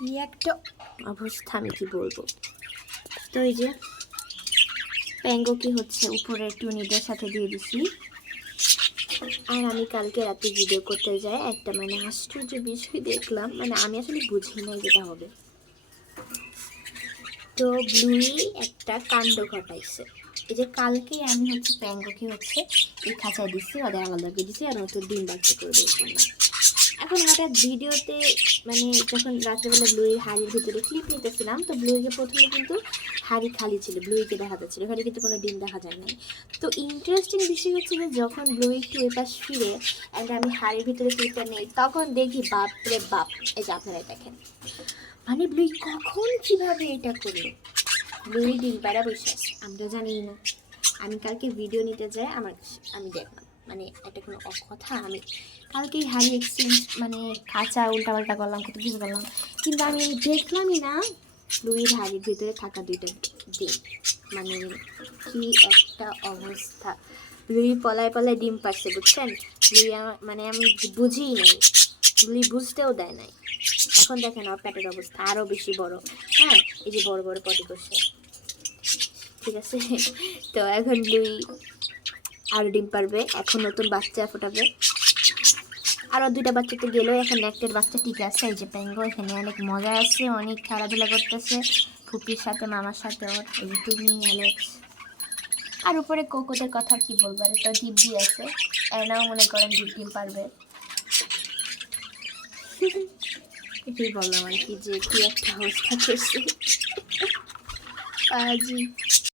কি একটা অবস্থা, আমি কি বলবো। তো এই যে প্যাঙ্গো কি হচ্ছে উপরে টুনিদের সাথে দিয়ে দিছি। আর আমি কালকে রাতে ভিডিও করতে যাই একটা মানে আশ্চর্য বিষয় দেখলাম, মানে আমি আসলে বুঝি নাই যেটা হবে। তো ব্লুই একটা কাণ্ড ঘটাইছে। এই যে কালকে আমি হচ্ছে প্যাঙ্গোকে হচ্ছে এই খাঁচায় দিচ্ছি, ওদের আলাদা করে দিচ্ছি আর নতুন ডিম বাচ্চা করে দিয়েছি। এখন হঠাৎ ভিডিওতে মানে যখন রাত্রেবেলা ব্লুইয়ের হাড়ির ভিতরে ক্লিপ নিতেছিলাম, তো ব্লুইকে প্রথমে কিন্তু হাড়ি খালি ছিল, ব্লুইকে দেখা যাচ্ছিল, এখানে কিন্তু কোনো ডিম দেখা যায় নাই। তো ইন্টারেস্টিং বিষয় হচ্ছে যে যখন ব্লুই একটু ওই পাশ ফিরে অ্যান্ড আমি হাড়ির ভিতরে ক্লিপটা নেই, তখন দেখি বাপরে বাপ, এই যে আপনারা দেখেন, মানে ব্লুই কখন কিভাবে এটা করলো। ব্লুই ডিম পাড়া বসে আছে, আমরা জানি না। আমি কালকে ভিডিও নিতে যাই আমি দেখলাম, মানে এটা কোনো কথা। আমি কালকেই হাড়ি এক্সচেঞ্জ মানে খাঁচা উল্টাপাল্টা করলাম, কত কিছু করলাম, কিন্তু আমি দেখলামই না লুইর হাড়ির ভিতরে থাকা দুইটা ডিম। মানে কি একটা অবস্থা। লুই পলায় পলায় ডিম পারছে, বুঝছেন। লুই মানে আমি বুঝিই নাই, লুই বুঝতেও দেয় নাই। এখন দেখেন আমার পেটের অবস্থা আরও বেশি বড়। হ্যাঁ, এই যে বড় বড় পটি করছে, ঠিক আছে। তো এখন লুই আর ডিম পারবে, এখন নতুন বাচ্চা ফোটাবে। আরও দুইটা বাচ্চা তো গেলো, এখন একটার বাচ্চা ঠিক আছে। এই যে প্যাঙ্গো এখানে অনেক মজা আছে, অনেক খেলাধুলা করতেছে ফুপির সাথে, মামার সাথে, ওর এই যে টুমি, অ্যালেক্স। আর উপরে কোকোদের কথা কি বলবো, আর একটা দিব্যি আছে, এনাও মনে করেন ডিম পারবে। এটাই বললাম আর কি, যে কি একটা অবস্থা করছে আজ।